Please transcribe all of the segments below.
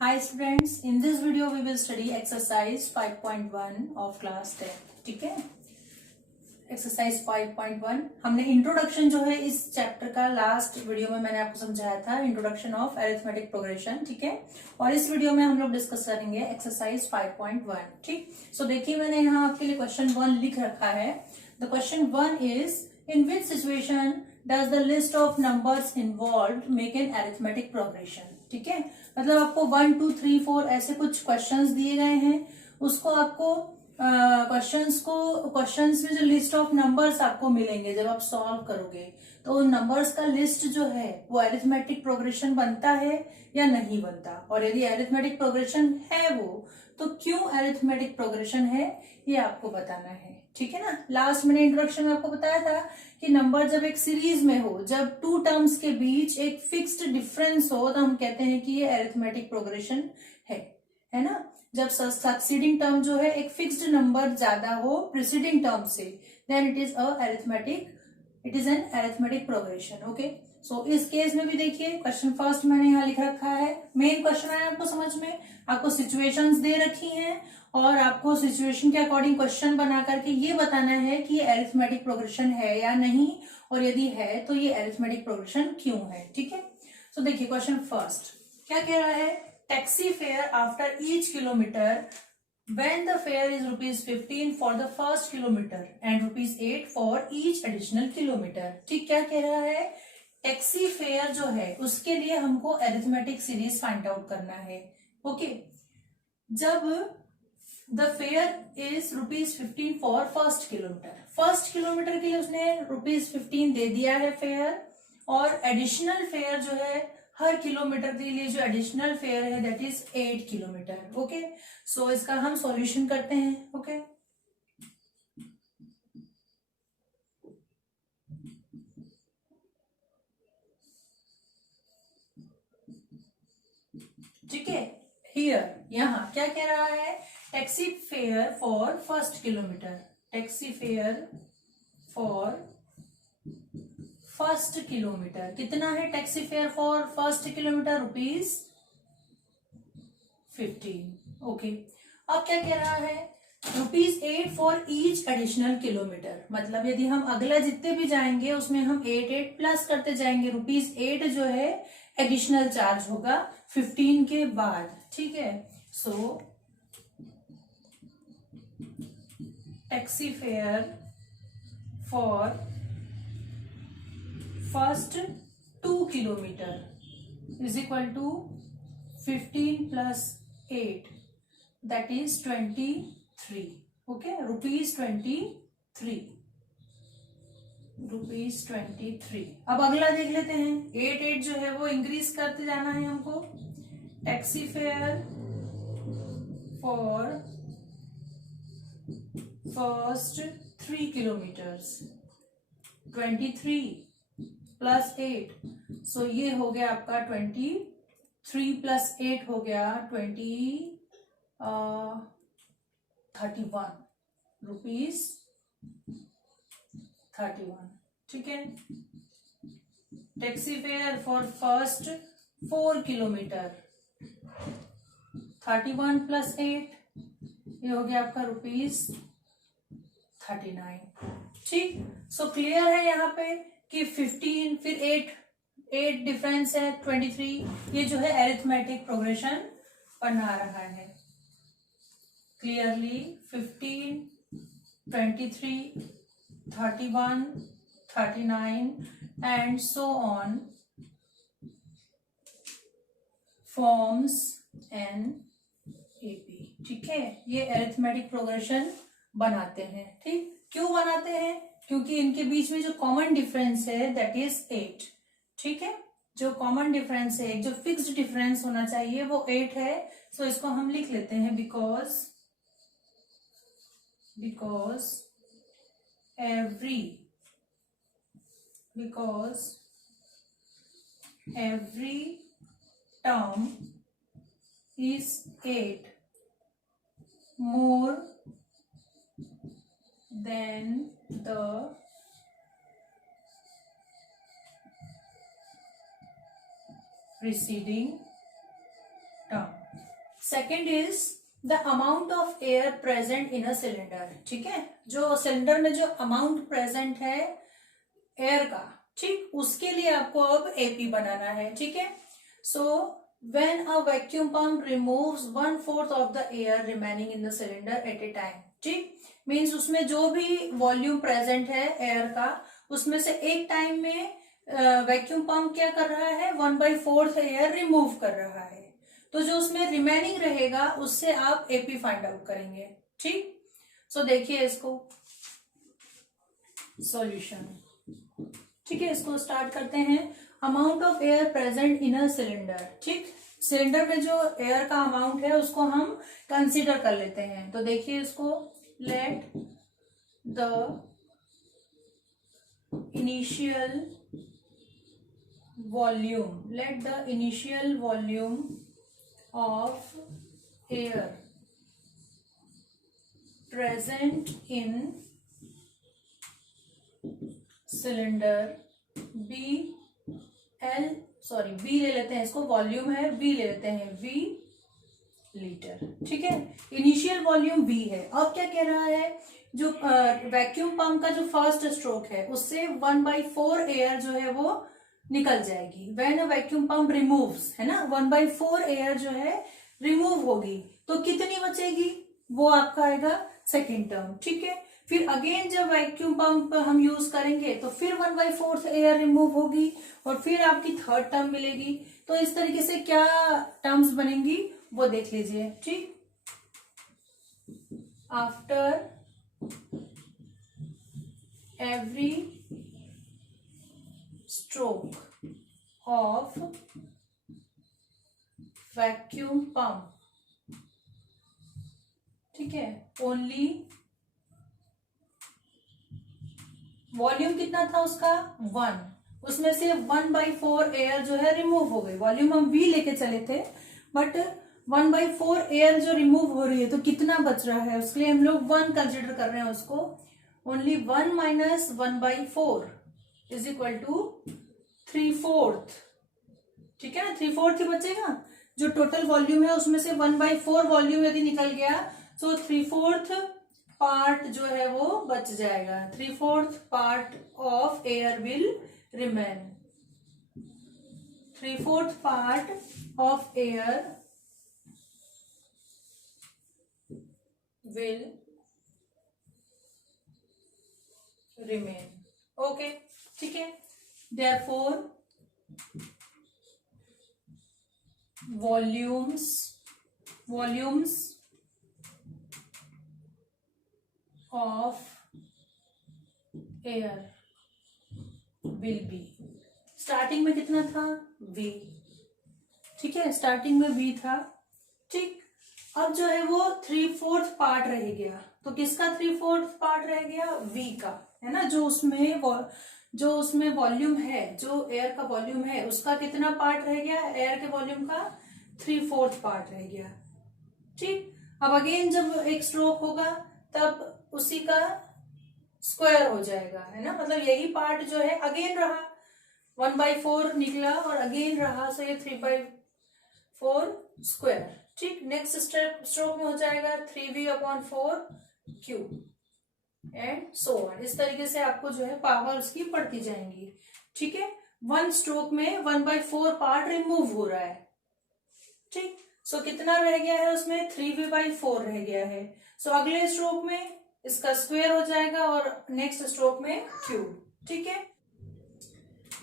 Hi students, in this video we will study exercise 5.1 of class 10. ठीक है, exercise 5.1 हमने introduction जो है इस चैप्टर का लास्ट वीडियो में मैंने आपको समझाया था, इंट्रोडक्शन ऑफ अरिथमेटिक प्रोग्रेशन. ठीक है, और इस वीडियो में हम लोग डिस्कस करेंगे एक्सरसाइज 5.1. ठीक, सो देखिए मैंने यहाँ आपके लिए क्वेश्चन 1 लिख रखा है. The question 1 is in which situation does the list of numbers involve make an arithmetic progression. ठीक है, मतलब आपको 1, 2, 3, 4 ऐसे कुछ क्वेश्चंस दिए गए हैं, उसको आपको क्वेश्चंस में जो लिस्ट ऑफ नंबर्स आपको मिलेंगे जब आप सॉल्व करोगे तो उन नंबर्स का लिस्ट जो है वो अरिथमेटिक प्रोग्रेशन बनता है या नहीं बनता, और यदि अरिथमेटिक प्रोग्रेशन है वो तो क्यों अरिथमेटिक प्रोग्रेशन है ये आपको बताना है. ठीक है ना, लास्ट मैंने इंट्रोडक्शन में आपको बताया था कि नंबर जब एक सीरीज में हो, जब टू टर्म्स के बीच एक फिक्स्ड डिफरेंस हो तो हम कहते हैं कि ये अरिथमेटिक प्रोग्रेशन है ना. जब सक्सीडिंग टर्म जो है एक फिक्स्ड नंबर ज्यादा हो प्रीसीडिंग टर्म से, then it is an arithmetic progression. Okay, so इस केस में भी देखिए क्वेश्चन फर्स्ट मैंने यहाँ लिख रखा है. मेन क्वेश्चन है आपको समझ में, आपको सिचुएशंस दे रखी हैं और आपको सिचुएशन के अकॉर्डिंग क्वेश्चन बना करके ये बताना है कि ये अरिथमेटिक प्रोग्रेशन है या नहीं, और यदि है तो ये अरिथमेटिक प्रोग्रेशन क्यों है. ठीक है, सो देखिए क्वेश्चन फर्स्ट क्या कह रहा है. Taxi fare after each kilometer when the fare is ₹15 for the first kilometer and ₹8 for each additional kilometer. ठीक, क्या कह रहा है, टैक्सी फेयर जो है उसके लिए हमको अरिथमेटिक सीरीज फाइंड आउट करना है. ओके, जब the fair is ₹15 for first kilometre के लिए उसने ₹15 दे दिया है फेयर, और एडिशनल फेयर जो है हर किलोमीटर के लिए जो एडिशनल फेयर है दैट इज 8 किलोमीटर. ओके, सो इसका हम सॉल्यूशन करते हैं. ओके, ठीक है. हियर यहाँ क्या कह रहा है, taxi fare for first kilometre, taxi fare for first kilometre कितना है. Taxi fare for first kilometre ₹15. Okay, अब क्या कह रहा है, ₹8 फॉर ईच एडिशनल किलोमीटर, मतलब यदि हम अगला जितने भी जाएंगे उसमें हम 8 प्लस करते जाएंगे. ₹8 जो है एडिशनल चार्ज होगा 15 के बाद. ठीक है, so taxi fare for first 2 kilometre is equal to 15 plus 8 that is 23. Okay, ₹23. अब अगला देख लेते हैं. 8 जो है वो इंक्रीज करते जाना है हमको. Taxi fare for first 3 kilometres 23 plus 8, सो ये हो गया आपका 23 प्लस 8 हो गया 31 ₹31. ठीक है, taxi fare for first 4 kilometre 31 plus 8 ये हो गया आपका ₹39. ठीक, सो क्लियर है यहाँ पे कि 15 फिर 8 डिफरेंस है 23, ये जो है अरिथमेटिक प्रोग्रेशन बना रहा है. Clearly 15, 23, 31, 39 and so on forms an AP. ठीक है, ये अरिथमेटिक प्रोग्रेशन बनाते हैं. ठीक, क्यों बनाते हैं, क्योंकि इनके बीच में जो कॉमन डिफरेंस है दैट इज 8. ठीक है, जो कॉमन डिफरेंस है, जो फिक्स्ड डिफरेंस होना चाहिए वो 8 है. सो इसको हम लिख लेते हैं because every term is 8 more than the preceding term. Second is the amount of air present in a cylinder. ठीक है, जो सिलेंडर में जो अमाउंट प्रेजेंट है एयर का, ठीक, उसके लिए आपको अब एपी बनाना है। ठीक है, so when a vacuum pump removes 1/4 of the air remaining in the cylinder eight A time. ठीक, मीन्स उसमें जो भी वॉल्यूम प्रेजेंट है एयर का, उसमें से एक टाइम में वैक्यूम पंप क्या कर रहा है, 1/4 एयर रिमूव कर रहा है। तो जो उसमें रिमेनिंग रहेगा उससे आप एपी फाइंड आउट करेंगे। ठीक, सो देखिए इसको सॉल्यूशन। ठीक है, इसको स्टार्ट करते हैं। Amount of air present in a cylinder. ठीक, सिलेंडर में जो एयर का अमाउंट है उसको हम कंसीडर कर लेते हैं। तो देखिए इसको, let the initial volume of air present in cylinder be ले लेते हैं इसको, वॉल्यूम है, बी ले लेते हैं, वी लीटर। ठीक है, इनिशियल वॉल्यूम वी है। अब क्या कह रहा है, जो वैक्यूम पंप का जो फर्स्ट स्ट्रोक है उससे 1/4 एयर जो है वो निकल जाएगी। When a vacuum pump removes, है ना, 1/4 एयर जो है रिमूव होगी, तो कितनी बचेगी, वो आपका आएगा सेकेंड टर्म। ठीक है, फिर अगेन जब वैक्यूम पंप हम यूज करेंगे तो फिर 1/4 एयर रिमूव होगी और फिर आपकी थर्ड टर्म मिलेगी। तो इस तरीके से क्या टर्म्स बनेंगी वो देख लीजिए। ठीक, after every stroke of vacuum pump, ठीक है, ओनली वॉल्यूम कितना था उसका 1, उसमें से 1/4 एयर जो है रिमूव हो गई। वॉल्यूम हम v लेके चले थे, बट 1/4 एयर जो रिमूव हो रही है तो कितना बच रहा है, उसके लिए हम लोग 1 कंसिडर कर रहे हैं उसको। Only 1 minus 1/4 is equal to 3/4। ठीक है ना, 3/4 ही बचेगा। जो टोटल वॉल्यूम है उसमें से 1/4 वॉल्यूम यदि निकल गया तो 3/4 पार्ट जो है वो बच जाएगा। 3/4 part of air will remain. 3/4 part of air will remain. Okay, ठीक है, therefore volumes of air will be, starting में कितना था v, ठीक है, स्टार्टिंग में v था। ठीक, अब जो है वो 3/4 पार्ट रह गया। तो किसका 3/4 पार्ट रह गया, v का, है ना, जो उसमें वॉल्यूम है, जो एयर का वॉल्यूम है उसका कितना पार्ट रह गया, एयर के वॉल्यूम का 3/4 पार्ट रह गया। ठीक, अब अगेन जब एक स्ट्रोक होगा तब उसी का स्क्वायर हो जाएगा, है ना, मतलब यही पार्ट जो है अगेन रहा, 1/4 निकला और अगेन रहा, सो ये 3/4 स्क्वायर। ठीक, नेक्स्ट स्ट्रोक में हो जाएगा 3v/4 एंड सो ऑन। इस तरीके से आपको जो है पावर उसकी बढ़ती जाएंगी। ठीक है, 1 स्ट्रोक में 1/4 पार्ट रिमूव हो रहा है। ठीक, सो कितना रह गया है उसमें, 3v/4 रह गया है। सो अगले स्ट्रोक में इसका स्क्वायर हो जाएगा और नेक्स्ट स्ट्रोक में क्यूब। ठीक है,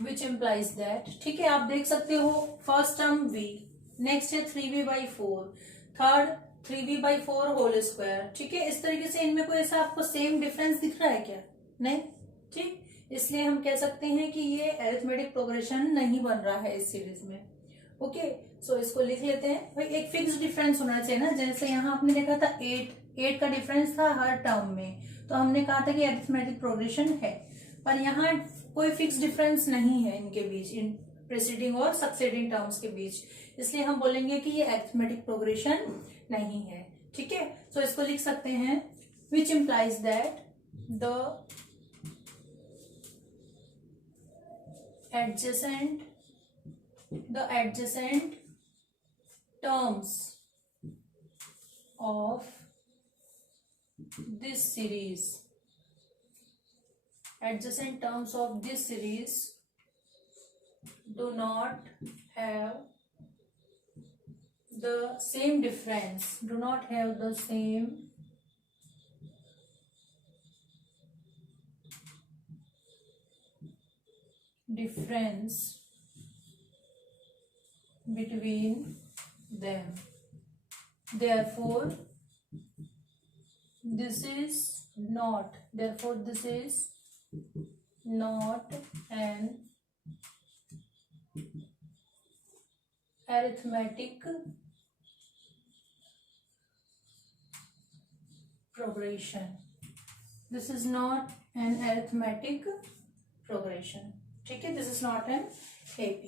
विच इम्प्लाइज दैट, ठीक है, आप देख सकते हो फर्स्ट टर्म v, नेक्स्ट है 3v/4, third 3v/4 whole square. ठीक है, इस तरीके से इनमें कोई ऐसा आपको सेम डिफरेंस दिख रहा है क्या, नहीं। ठीक, इसलिए हम कह सकते हैं कि ये अरिथमेटिक प्रोग्रेशन नहीं बन रहा है इस सीरीज में। ओके, सो इसको लिख लेते हैं। भाई एक फिक्स डिफरेंस होना चाहिए ना, जैसे यहाँ आपने देखा था 8 का डिफरेंस था हर टर्म में, तो हमने कहा था कि अरिथमेटिक प्रोग्रेशन है, पर यहाँ कोई फिक्स डिफरेंस नहीं है इनके बीच, इन प्रेसिडिंग और सक्सेडिंग टर्म्स के बीच, इसलिए हम बोलेंगे कि ये अरिथमेटिक प्रोग्रेशन नहीं है। ठीक है, सो इसको लिख सकते हैं, which implies that the adjacent terms of this series, adjacent terms of this series do not have the same difference, do not have the same difference between them. Therefore this is not an arithmetic progression. This is not an arithmetic progression. ठीक है, this is not an AP.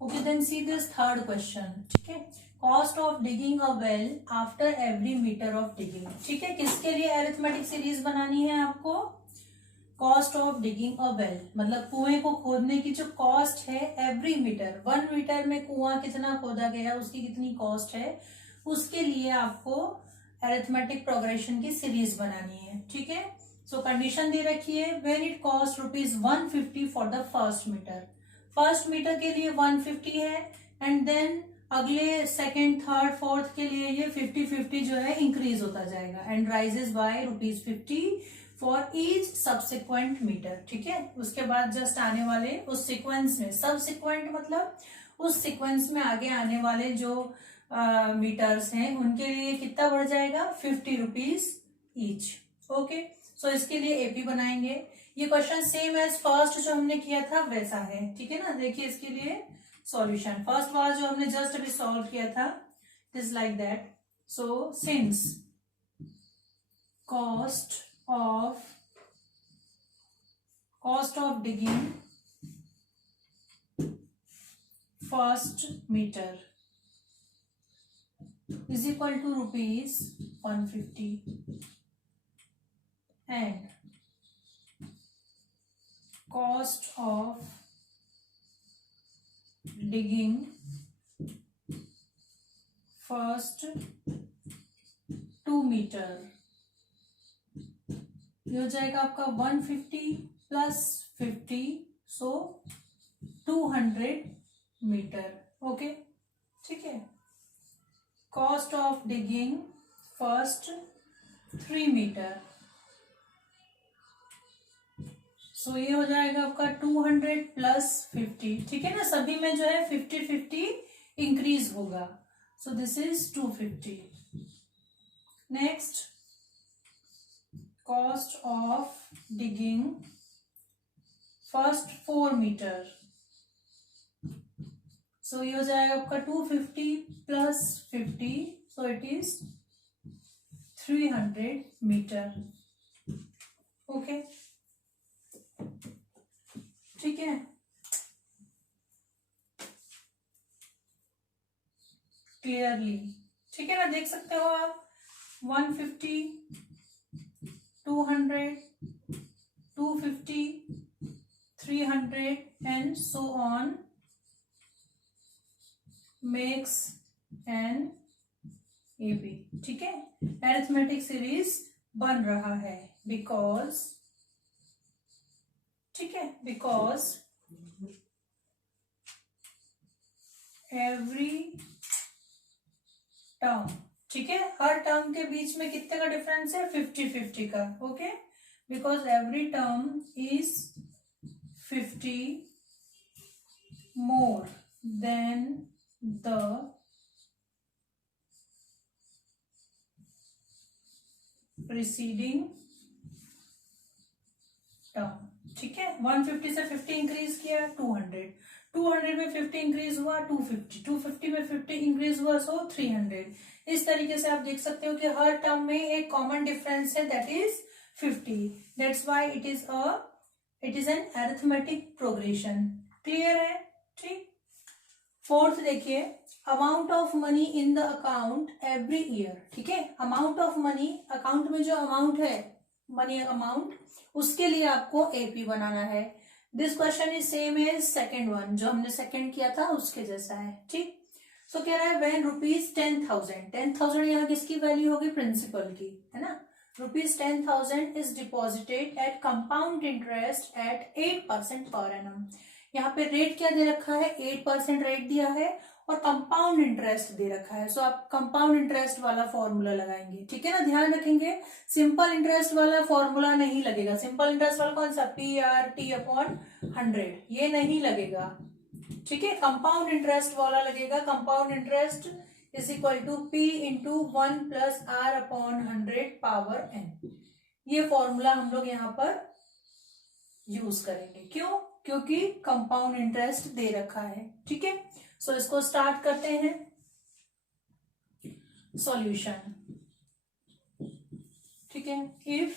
Okay, then see this third question. ठीक है, cost of digging a well after every meter of digging. ठीक है, किसके लिए arithmetic series बनानी है आपको? Cost of digging a well, मतलब कुएं को खोदने की जो कॉस्ट है एवरी मीटर, 1 मीटर में कुआं कितना खोदा गया उसकी कितनी कॉस्ट है, उसके लिए आपको अरिथमेटिक प्रोग्रेशन की सीरीज बनानी है. ठीक है, सो कंडीशन दे रखी है when it cost ₹150 for the first metre. First metre के लिए 150 है एंड देन अगले सेकेंड, थर्ड, फोर्थ के लिए ये 50-50 जो है इंक्रीज होता जाएगा and raises by ₹50 for each subsequent metre. ठीक है, उसके बाद जस्ट आने वाले उस सीक्वेंस में, सब्सिक्वेंट मतलब उस सीक्वेंस में आगे आने वाले जो मीटर्स हैं उनके लिए कितना बढ़ जाएगा? ₹50 ईच. ओके, सो इसके लिए एपी बनाएंगे. ये क्वेश्चन सेम एज फर्स्ट जो हमने किया था वैसा है. ठीक है ना, देखिए इसके लिए सॉल्यूशन फर्स्ट वाला जो हमने जस्ट अभी सॉल्व किया था, it is like that. So since cost of digging first meter is equal to ₹150 and cost of digging first 2 meter, ये हो जाएगा आपका 150 प्लस 50, सो 200 मीटर. ओके, ठीक है. Cost of digging first 3 metre, so ये हो जाएगा आपका 200 प्लस 50. ठीक है ना, सभी में जो है 50-50 इंक्रीज होगा, सो this is 250. Next, cost of digging first 4 meter, so ये हो जाएगा आपका 250 plus 50, so it is 300 meter. Okay, ठीक है. क्लियरली, ठीक है ना, देख सकते हो आप 150, 200, 250, 300 and so on makes an AB. ठीक है, अरिथमेटिक सीरीज बन रहा है बिकॉज, ठीक है, बिकॉज एवरी टर्म, ठीक है, हर टर्म के बीच में कितने का डिफरेंस है? 50-50 का. Okay, because every term is 50 more than the preceding term. ठीक है, 150 से 50 इंक्रीज किया 200, 200 में 50 इंक्रीज हुआ 250, 250 में 50 इंक्रीज हुआ सो 300. इस तरीके से आप देख सकते हो कि हर टर्म में एक कॉमन डिफरेंस है that is 50. That's why it is an arithmetic progression. Clear है? ठीक. फोर्थ देखिए, amount of money in the account every year. ठीक है, अमाउंट ऑफ मनी, अकाउंट में जो अमाउंट है, मनी अमाउंट, उसके लिए आपको एपी बनाना है. This question is same as second one, जो हमने सेकेंड किया था उसके जैसा है, ठीक। सो कह रहा है व्हेन रुपीज 10,000, 10,000 यहाँ किसकी वैल्यू होगी, प्रिंसिपल की, है ना। Rupees 10,000 is deposited at compound interest at 8% per annum. यहाँ पे रेट क्या दे रखा है, 8% रेट दिया है और कंपाउंड इंटरेस्ट दे रखा है। सो आप कंपाउंड इंटरेस्ट वाला फॉर्मूला लगाएंगे, ठीक है ना, ध्यान रखेंगे। सिंपल इंटरेस्ट वाला फॉर्मूला नहीं लगेगा। सिंपल इंटरेस्ट वाला कौन सा, PRT/100, ये नहीं लगेगा, ठीक है। कंपाउंड इंटरेस्ट वाला लगेगा। Compound interest is equal to P/1 + R/100 power n। ये फॉर्मूला हम लोग यहाँ पर यूज करेंगे। क्यों, क्योंकि कंपाउंड इंटरेस्ट दे रखा है, ठीक है। सो इसको स्टार्ट करते हैं। सॉल्यूशन, ठीक है। If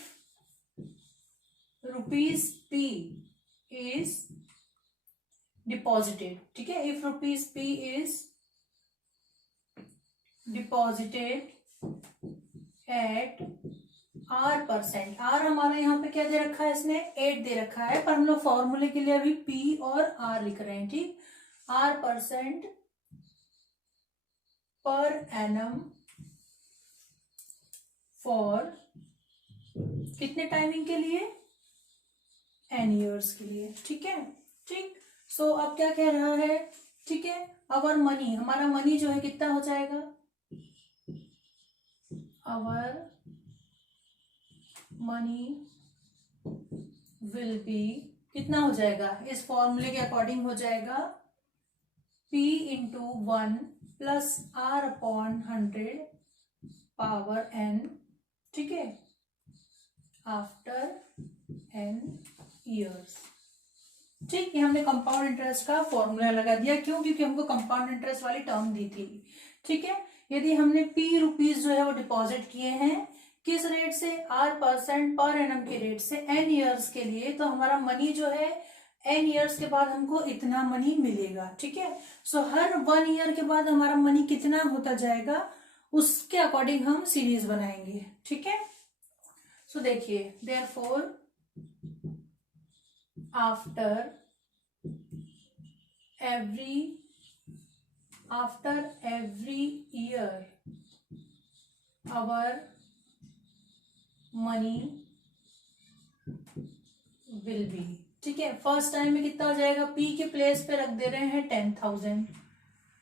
rupees P is deposited, ठीक है, if rupees P is deposited at R%, R हमारा यहाँ पे क्या दे रखा है, इसने 8 दे रखा है, पर हम लोग फॉर्मूले के लिए अभी P और R लिख रहे हैं, ठीक। R% पर एनम फॉर कितने टाइमिंग के लिए, n ईयर्स के लिए, ठीक है, ठीक। सो अब क्या कह रहा है, ठीक है, अवर मनी, हमारा मनी जो है कितना हो जाएगा, अवर मनी विल बी, कितना हो जाएगा, इस फॉर्मूले के अकॉर्डिंग हो जाएगा P/1 + R/100 पावर n, ठीक है, आफ्टर n ईयर्स, ठीक। ये हमने कंपाउंड इंटरेस्ट का फॉर्मूला लगा दिया। क्यों, क्योंकि हमको कंपाउंड इंटरेस्ट वाली टर्म दी थी, ठीक है। यदि हमने P रुपीज जो है वो डिपॉजिट किए हैं किस रेट से, R% पर एनम के रेट से n ईयर्स के लिए, तो हमारा मनी जो है n ईयर्स के बाद हमको इतना मनी मिलेगा, ठीक है। सो हर 1 ईयर के बाद हमारा मनी कितना होता जाएगा, उसके अकॉर्डिंग हम सीरीज बनाएंगे, ठीक है। सो देखिए, therefore after every year our money will be, ठीक है। फर्स्ट टाइम में कितना हो जाएगा, P के प्लेस पे रख दे रहे हैं 10,000,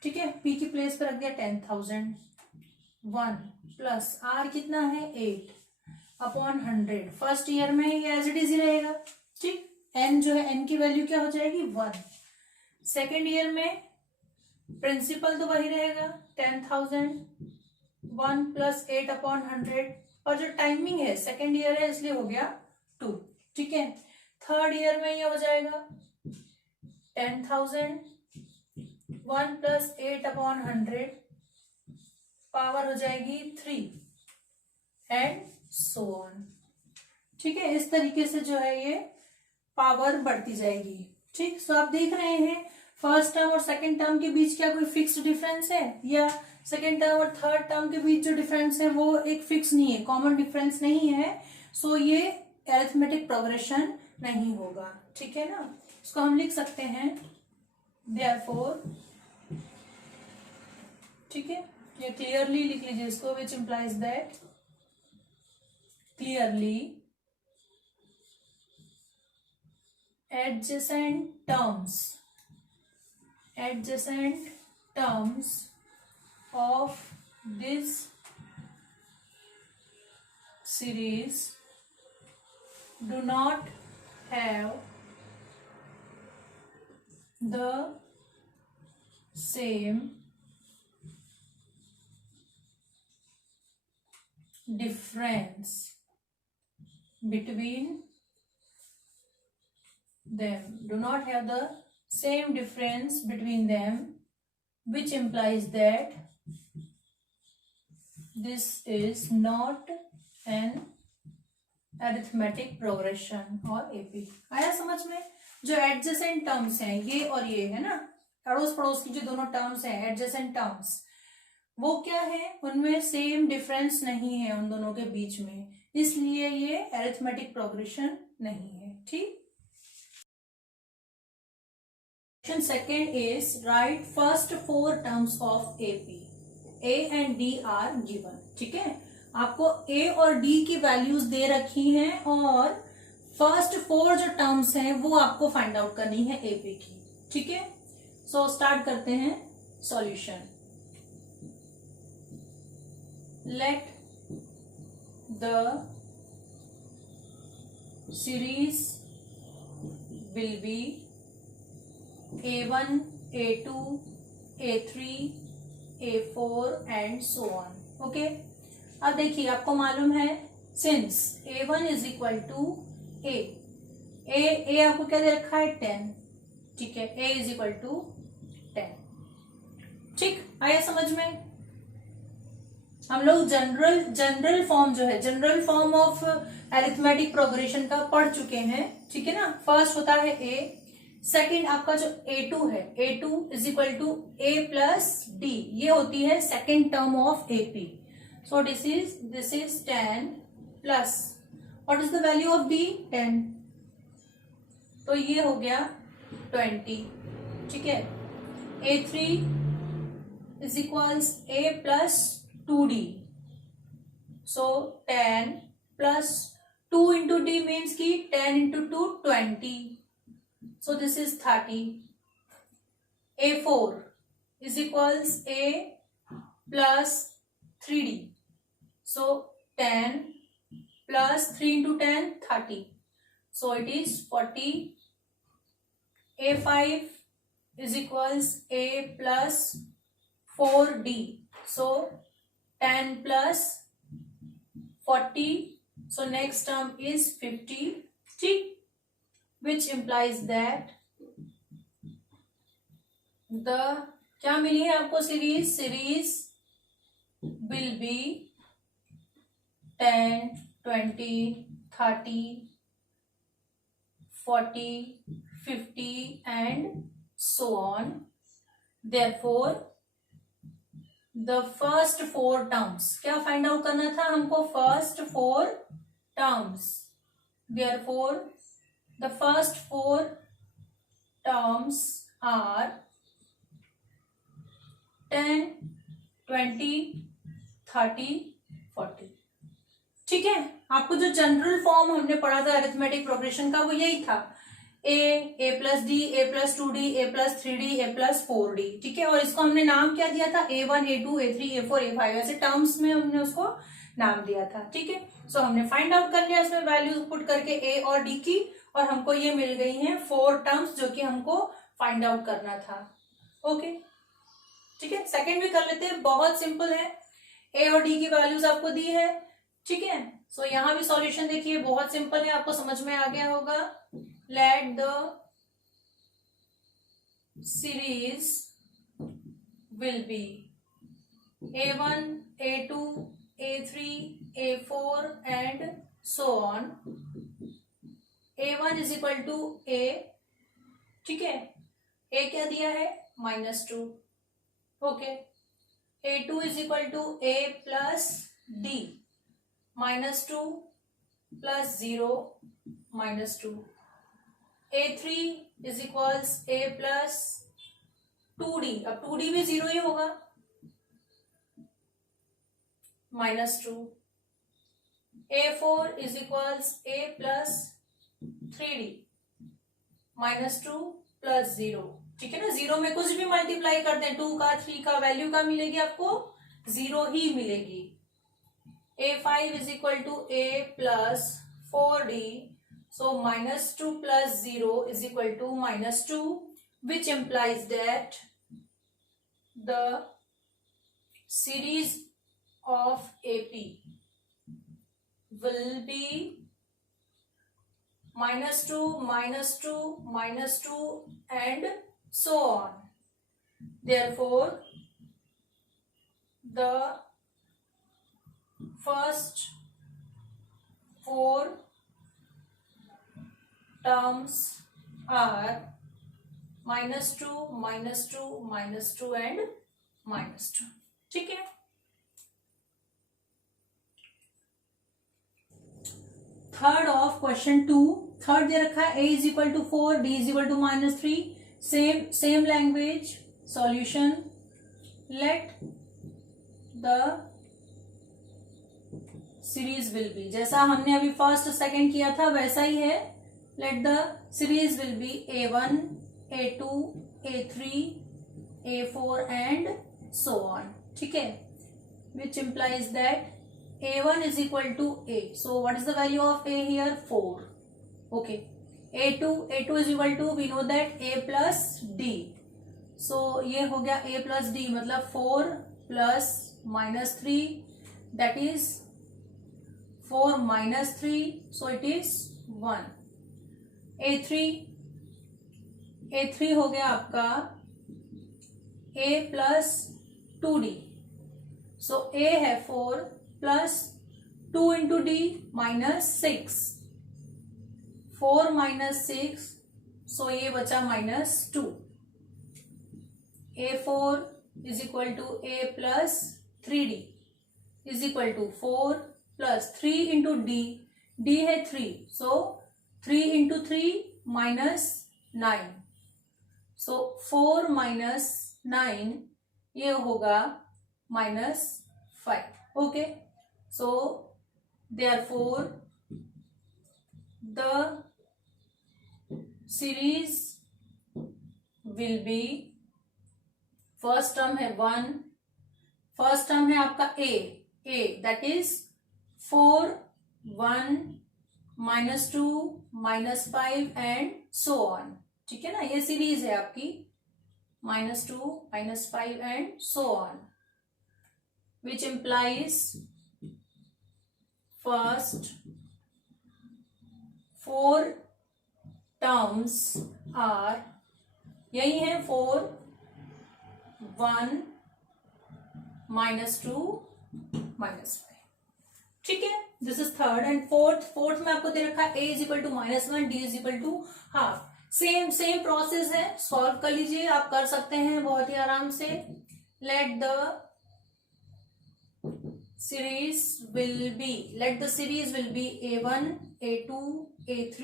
ठीक है, P के प्लेस पे रख दिया 10,000, 1 प्लस R कितना है 8/100। फर्स्ट ईयर में ये एज इट इज ही रहेगा, ठीक। n जो है, n की वैल्यू क्या हो जाएगी 1। सेकेंड ईयर में प्रिंसिपल तो वही रहेगा 10,000, 1 + 8/100, और जो टाइमिंग है सेकेंड ईयर है इसलिए हो गया 2, ठीक है। थर्ड ईयर में ये हो जाएगा 10,000, 1 + 8/100 पावर हो जाएगी 3 एंड सो ऑन, ठीक है। इस तरीके से जो है ये पावर बढ़ती जाएगी, ठीक। सो आप देख रहे हैं फर्स्ट टर्म और सेकंड टर्म के बीच क्या कोई फिक्स डिफरेंस है, या सेकंड टर्म और थर्ड टर्म के बीच जो डिफरेंस है वो एक फिक्स नहीं है, कॉमन डिफरेंस नहीं है। सो ये अरिथमेटिक प्रोग्रेशन नहीं होगा, ठीक है ना। इसको हम लिख सकते हैं देयरफॉर, ठीक है, ये क्लियरली लिख लीजिए इसको, विच implies that clearly adjacent terms of this series do not have the same difference between them, do not have the same difference between them, which implies that this is not an arithmetic progression और AP। आया समझ में, जो adjacent terms हैं ये और ये है ना, अड़ोस पड़ोस की जो दोनों टर्म्स हैं एडजेसेंट टर्म्स, वो क्या है, उनमें सेम डिफरेंस नहीं है उन दोनों के बीच में, इसलिए ये अरिथमेटिक प्रोग्रेशन नहीं है, ठीक। Question second is write first four terms of AP. A and D are given. ठीक है, आपको A और D की वैल्यूज दे रखी हैं और फर्स्ट फोर जो टर्म्स हैं वो आपको फाइंड आउट करनी है AP की. ठीक है, सो स्टार्ट करते हैं solution. Let the series will be A1, A2, A3, A4 and so on. Okay, अब देखिए आपको मालूम है since A1 is equal to A आपको क्या दे रखा है 10. ठीक है, A इज इक्वल टू 10. ठीक, आया समझ में. हम लोग जनरल फॉर्म जो है, general form of arithmetic progression का पढ़ चुके हैं. ठीक है ना. फर्स्ट होता है A, सेकेंड आपका जो A2 है, A2 is equal to A plus D, ये होती है second term of AP. So this is 10 plus what is the value of D? 10. तो ये हो गया 20. ठीक है, A3 is equals A plus 2D. So 10 plus 2 into D means की 10 into 2 20. So this is 30. A4 is equals A plus 3D. So 10 plus 3 into 10, 30. So it is 40. A5 is equals A plus 4D. So 10 plus 40. So next term is 50. Which implies that the क्या मिली है आपको series will be 10, 20, 30, 40, 50 and so on. Therefore the first four terms, क्या find out करना था हमको? First four terms. Therefore the first four terms are 10, 20, 30, 40. ठीक है, आपको जो जनरल फॉर्म हमने पढ़ा था अरिथमेटिक प्रोग्रेशन का वो यही था. A plus D, A plus 2D, A plus 3D, A plus 4D. ठीक है, और इसको हमने नाम क्या दिया था? A1, A2, A3, A4, A5. ऐसे टर्म्स में हमने उसको नाम दिया था. ठीक है, सो हमने फाइंड आउट कर लिया इसमें वैल्यूज पुट करके A और D की, और हमको ये मिल गई हैं फोर टर्म्स जो कि हमको फाइंड आउट करना था. ओके, ठीक है. सेकंड भी कर लेते हैं, बहुत सिंपल है. A और D की वैल्यूज आपको दी है. ठीक है, सो यहां भी सॉल्यूशन देखिए, बहुत सिंपल है, आपको समझ में आ गया होगा. Let the series will be A1, A2, A3, A4 and so on. A1 is equal to A. ठीक है, A क्या दिया है? -2. Okay, A2 is equal to A plus D. -2 plus 0 -2. A3 is equals A plus 2D. अब 2D भी 0 ही होगा. -2. A4 is equals A plus 3D. -2 plus 0. ठीक है ना, 0 में कुछ भी मल्टीप्लाई करते हैं, 2 का 3 का वैल्यू का मिलेगी आपको? 0 ही मिलेगी. A5 is equal to A plus 4D. So -2 plus 0 is equal to -2, which implies that the series of AP will be -2, -2, -2 and so on. Therefore the first four terms are -2, -2, -2 and -2. ठीक है. Third of question 2. Third दे रखा है A is equal to 4, D is equal to -3, same language solution. Let the series will be, जैसा हमने अभी first second किया था वैसा ही है. Let the series will be A1, A2, A3, A4 and so on. ठीक है, which implies that A1 is equal to A. So what is the value of A here? 4. Okay. A2 is equal to, we know that A plus D. So ये हो गया A plus D, मतलब 4 plus minus 3, that is 4 minus 3, so it is 1. A3 हो गया आपका A plus 2D. So A है 4 plus 2 into D minus 6. 4 minus 6, so ये बचा minus 2. A4 is equal to A plus 3D is equal to 4 plus 3 into D. D है 3, so 3 into 3 minus 9. So 4 minus 9 ये होगा minus 5. Okay. So therefore the series will be, first term है 1, first term है आपका A that is 4, 1, minus 2, minus 5 and so on. ठीक है ना, ये सीरीज है आपकी -2, -5 and so on, which implies first 4 terms are, यही है 4, 1, -2, -5. ठीक है, this is third. And fourth में आपको दे रखा है A is equal to -1, D is equal to half. Same process है, सॉल्व कर लीजिए, आप कर सकते हैं बहुत ही आराम से. Let the series will be A1, A2, A3,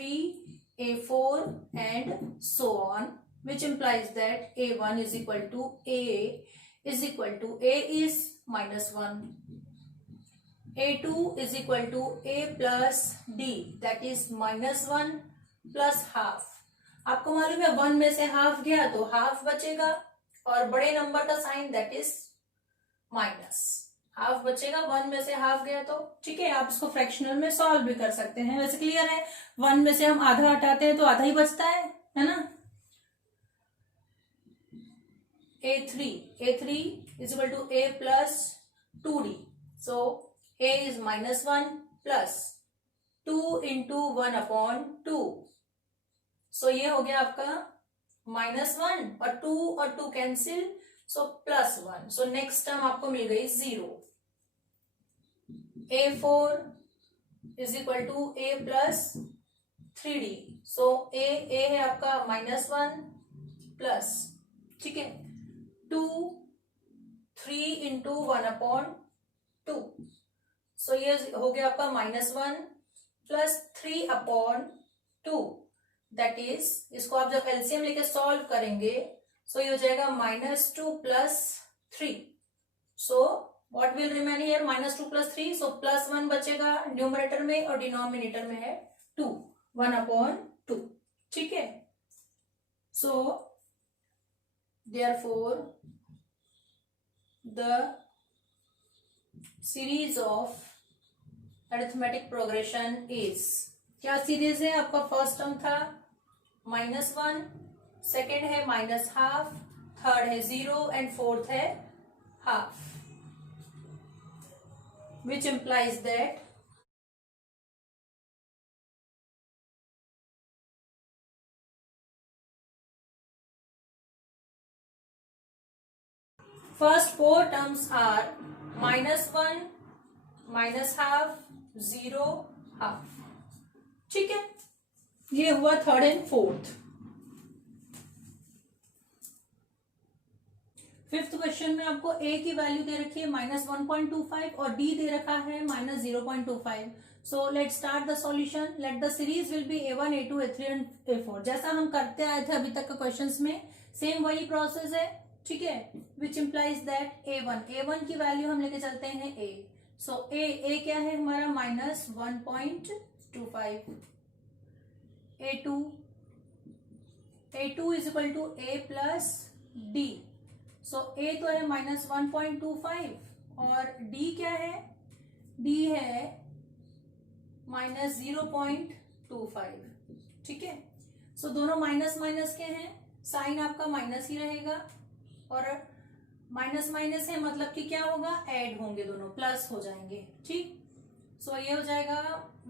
A4 and so on, which implies that A1 is equal to A is -1, A2 is equal to A plus D, that is -1 plus half. आपको मालूम है 1 में से half गया तो half बचेगा, और बड़े नंबर का sign that is minus, half बचेगा 1 में से हाफ गया तो. ठीक है, आप इसको फ्रैक्शनल में सॉल्व भी कर सकते हैं. वैसे क्लियर है, 1 में से हम आधा हटाते हैं तो आधा ही बचता है ना. A3 is equal to A plus 2D. So A is -1 plus 2 into 1 upon 2. So ये हो गया आपका -1 और 2 कैंसिल, सो +1. सो नेक्स्ट टर्म आपको मिल गई 0. A4 is equal to A plus 3D. So A है आपका -1 प्लस, ठीक है, 2, 3 into 1 upon 2. सो ये हो गया आपका -1 प्लस 3 upon 2. दैट इज, इसको आप जब एलसीएम लेके सॉल्व करेंगे सो ये हो जाएगा -2 plus 3. So what will remain here, -2 plus 3. सो +1 बचेगा न्यूमरेटर में और डिनोमिनेटर में है 2, 1 upon 2. ठीक है, so therefore the series of arithmetic progression is, क्या सीरीज है आपका, फर्स्ट टर्म था -1, सेकेंड है -हाफ, थर्ड है 0 एंड फोर्थ है half, which implies that first 4 terms are -1, -half, 0, half. ठीक है, ये हुआ third and fourth. Fifth question में आपको A की वैल्यू दे रखी है -1.25 और D दे रखा है -0.25. So let start the solution. Let the series will be A1, A2, A3 and A4. जैसा हम करते आए थे अभी तक के क्वेश्चंस में, सेम वही प्रोसेस है. ठीक है, विच इम्प्लाइज दैट A1 की वैल्यू हम लेके चलते हैं A. सो A क्या है हमारा -1.25. A2 is equal to A plus D. So A तो है -1.25 और D क्या है, D है -0.25. ठीक है, सो दोनों माइनस माइनस के हैं, साइन आपका माइनस ही रहेगा और माइनस माइनस है मतलब कि क्या होगा, ऐड होंगे, दोनों प्लस हो जाएंगे. ठीक, सो ये हो जाएगा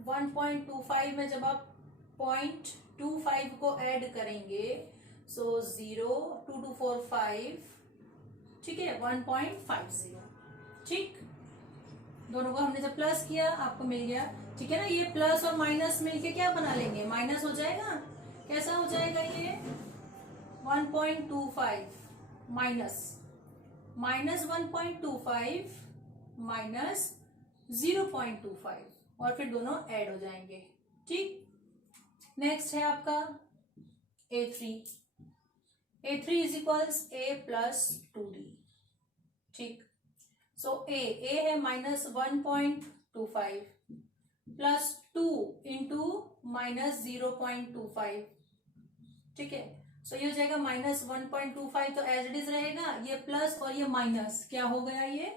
1.25 में जब आप 0.25 को ऐड करेंगे सो 0 2 2 4 5. ठीक है, 1.50. ठीक, दोनों को हमने जब प्लस किया आपको मिल गया. ठीक है ना, ये प्लस और माइनस मिलके क्या बना लेंगे, माइनस हो जाएगा. कैसा हो जाएगा ये 1.25 माइनस 1.25 माइनस 0.25 और फिर दोनों ऐड हो जाएंगे. ठीक, नेक्स्ट है आपका A3 is equals A plus 2D. ठीक, सो A है -1.25 प्लस 2 इंटू -0.25. ठीक है, सो ये हो जाएगा -1.25 तो एज इट इज रहेगा. ये प्लस और ये माइनस क्या हो गया, ये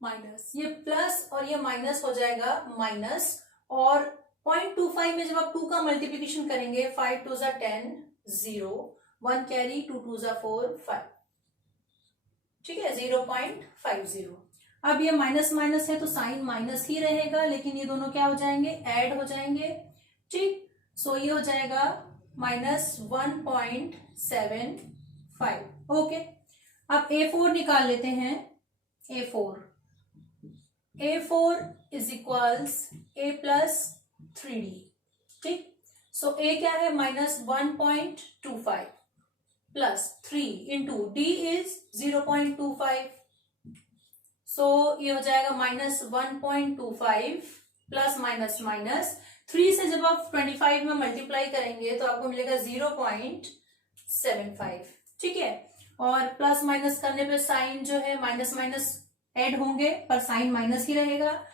माइनस, ये प्लस और ये माइनस हो जाएगा माइनस. और 0.25 में जब आप 2 का मल्टीप्लीकेशन करेंगे 5 2 ज़ा 10 0 1 कैरी 2 2 ज़ा 4 5. ठीक है, 0.50. अब ये माइनस माइनस है तो साइन माइनस ही रहेगा, लेकिन ये दोनों क्या हो जाएंगे, ऐड हो जाएंगे. ठीक, सो ये हो जाएगा -1.75. ओके, अब A4 निकाल लेते हैं. A4 is equals A plus 3D. ठीक, सो A क्या है -1.25 प्लस 3 इंटू D इज 0.25. सो ये हो जाएगा -1.25 प्लस माइनस माइनस 3 से जब आप 25 में मल्टीप्लाई करेंगे तो आपको मिलेगा 0.75. ठीक है, और प्लस माइनस करने पे साइन जो है माइनस माइनस ऐड होंगे पर साइन माइनस ही रहेगा.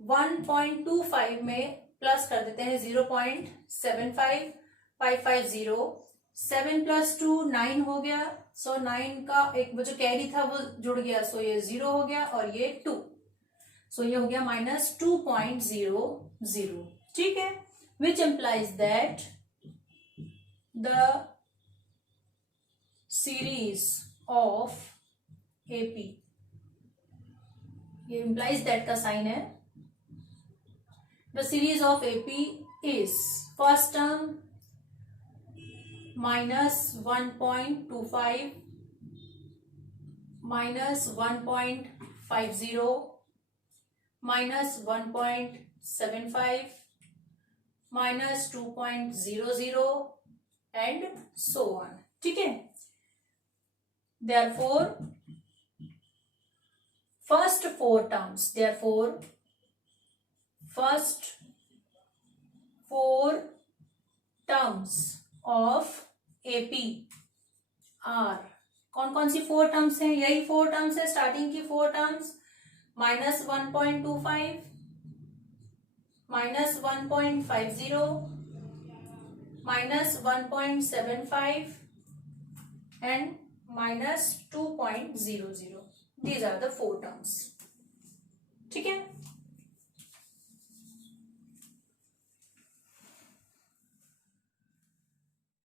1.25 में प्लस कर देते हैं 0.75 550. 7 प्लस 2 9 हो गया. सो 9 का एक जो कैरी था वो जुड़ गया, सो ये 0 हो गया और ये 2. सो ये हो गया -2.00. ठीक है, which implies that the series of AP, ये इम्प्लाइज दैट का साइन है. The series of AP is first term -1.25 -1.50 -1.75 -2.00 and so on. ठीक है, therefore first four terms of AP are, कौन कौन सी 4 टर्म्स हैं, यही 4 टर्म्स है, स्टार्टिंग की 4 terms -1.25 -1.50 -1.75 and -2.00. These are the 4 terms.